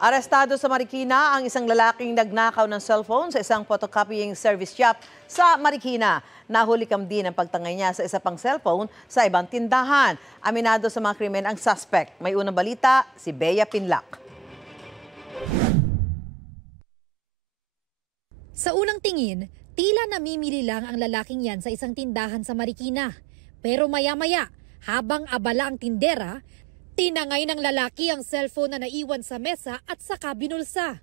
Arestado sa Marikina ang isang lalaking nagnakaw ng cellphone sa isang photocopying service shop sa Marikina. Nahulikam din ang pagtangay niya sa isa pang cellphone sa ibang tindahan. Aminado sa mga krimen ang suspect. May unang balita, si Bea Pinlac. Sa unang tingin, tila namimili lang ang lalaking yan sa isang tindahan sa Marikina. Pero maya-maya, habang abala ang tindera, tinangay ng lalaki ang cellphone na naiwan sa mesa at saka binulsa.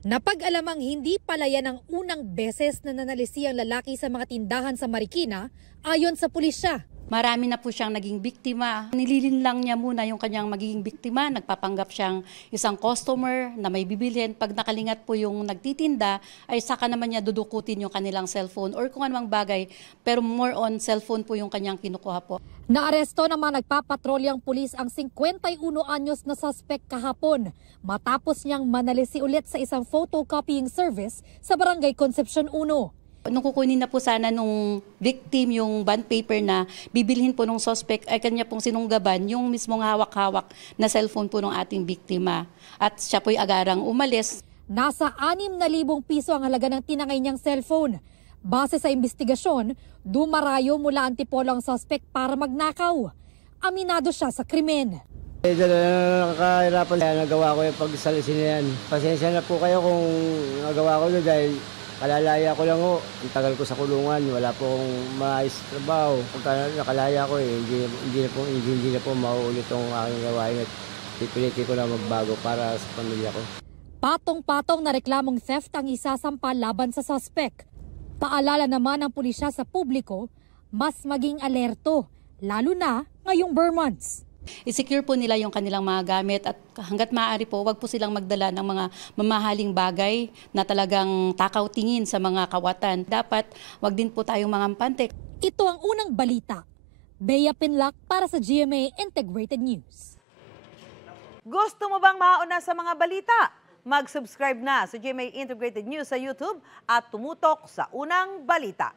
Napag-alamang hindi pala yan ang unang beses na nanalisi ang lalaki sa mga tindahan sa Marikina ayon sa pulisya. Marami na po siyang naging biktima. Nililinlang niya muna yung kanyang magiging biktima. Nagpapanggap siyang isang customer na may bibilhin. Pag nakalingat po yung nagtitinda, ay saka naman niya dudukutin yung kanilang cellphone or kung anumang bagay. Pero more on cellphone po yung kanyang kinukuha po. Naaresto ng mga nagpapatrolyang pulis ang 51 anyos na suspect kahapon matapos niyang manalisi ulit sa isang photocopying service sa Barangay Concepcion 1. Nung kukunin na po sana nung victim yung bond paper na bibilhin po nung suspect ay kanya pong sinunggaban yung mismong hawak-hawak na cellphone po ng ating biktima. At siya po'y agarang umalis. Nasa 6,000 piso ang halaga ng tinangay niyang cellphone. Base sa investigasyon, dumarayo mula Antipolo ang suspect para magnakaw. Aminado siya sa krimen. Nakakahirapan kaya nagawa ko yung pagsalisin na yan. Pasensya na po kayo kung nagawa ko yun dahil kalalaya ko lang ho. Ang tagal ko sa kulungan, wala po akong maayos trabaho. Pagka nakalaya ko hindi na po mauulit ang aking gawain at pipilitin ko na magbago para sa pamilya ko. Patong-patong na reklamong theft ang isasampa laban sa suspect. Paalala naman ng pulisya sa publiko, mas maging alerto, lalo na ngayong bare months. I-secure po nila yung kanilang mga gamit at hanggat maaari po, wag po silang magdala ng mga mamahaling bagay na talagang takaw tingin sa mga kawatan. Dapat wag din po tayong mangampante. Ito ang unang balita. Bea Pinlac para sa GMA Integrated News. Gusto mo bang mauna sa mga balita? Mag-subscribe na sa GMA Integrated News sa YouTube at tumutok sa unang balita.